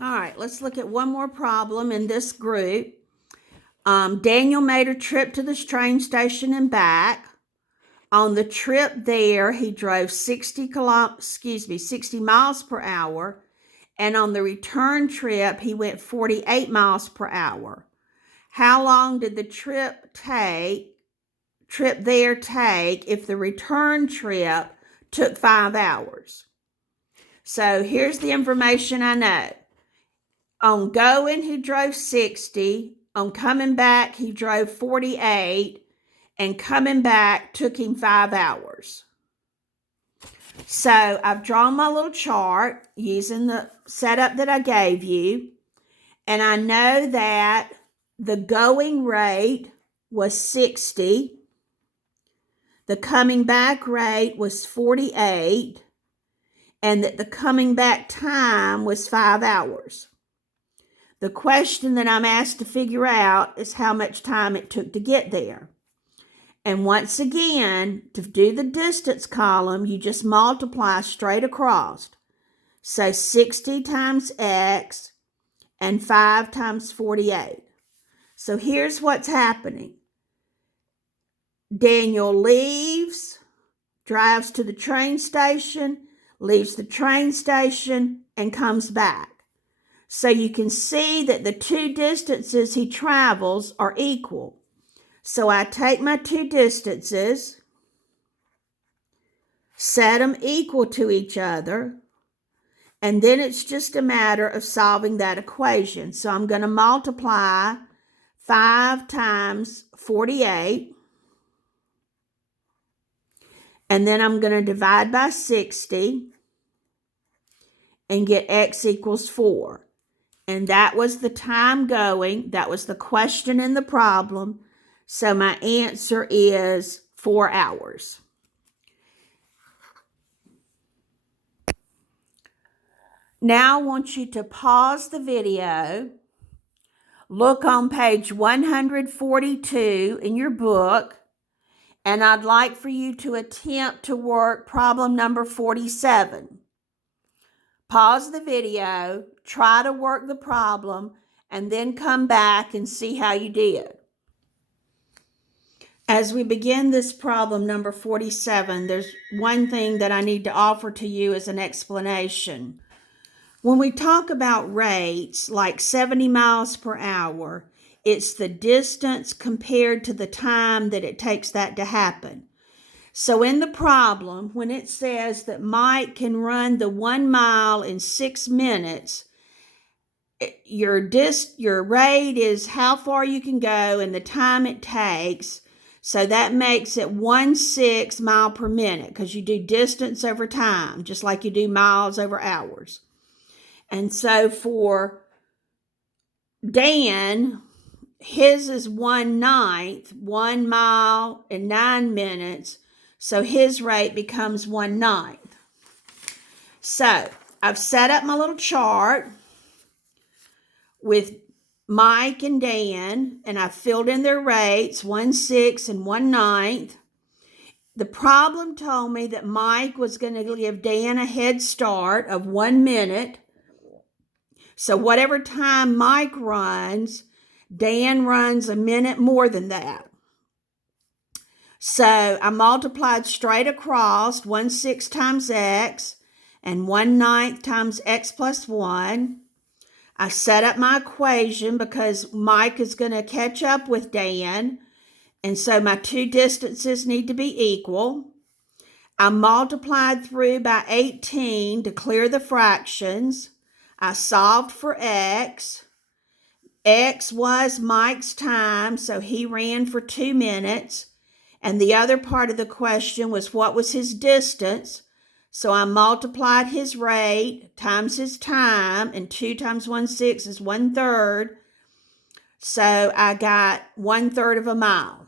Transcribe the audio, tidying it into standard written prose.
All right, let's look at one more problem in this group. Daniel made a trip to this train station and back. On the trip there, he drove 60 miles per hour, and on the return trip, he went 48 miles per hour. How long did the trip there take if the return trip took 5 hours? So here's the information I know. On going, he drove 60. On coming back, he drove 48. And coming back took him 5 hours. So I've drawn my little chart using the setup that I gave you. And I know that the going rate was 60. The coming back rate was 48. And that the coming back time was 5 hours. The question that I'm asked to figure out is how much time it took to get there. And once again, to do the distance column, you just multiply straight across. So 60 times x and 5 times 48. So here's what's happening. Daniel leaves, drives to the train station, leaves the train station, and comes back. So you can see that the two distances he travels are equal. So I take my two distances, set them equal to each other, and then it's just a matter of solving that equation. So I'm going to multiply 5 times 48, and then I'm going to divide by 60 and get x equals 4. And that was the time going. That was the question in the problem. So my answer is 4 hours. Now I want you to pause the video, look on page 142 in your book, and I'd like for you to attempt to work problem number 47. Pause the video, try to work the problem, and then come back and see how you did. As we begin this problem number 47, there's one thing that I need to offer to you as an explanation. When we talk about rates like 70 miles per hour, it's the distance compared to the time that it takes that to happen. So in the problem, when it says that Mike can run the 1 mile in 6 minutes, your rate is how far you can go and the time it takes. So that makes it 1/6 mile per minute because you do distance over time, just like you do miles over hours. And so for Dan, his is 1/9, 1 mile in 9 minutes. So his rate becomes 1/9. So I've set up my little chart with Mike and Dan, and I've filled in their rates, 1/6 and 1/9. The problem told me that Mike was going to give Dan a head start of 1 minute. So whatever time Mike runs, Dan runs a minute more than that. So I multiplied straight across 1/6 times x and 1/9 times x plus 1. I set up my equation because Mike is going to catch up with Dan, and so my two distances need to be equal. I multiplied through by 18 to clear the fractions. I solved for x. X was Mike's time, so he ran for 2 minutes. And the other part of the question was what was his distance. So I multiplied his rate times his time, and 2 times 1/6 is 1/3. So I got 1/3 of a mile.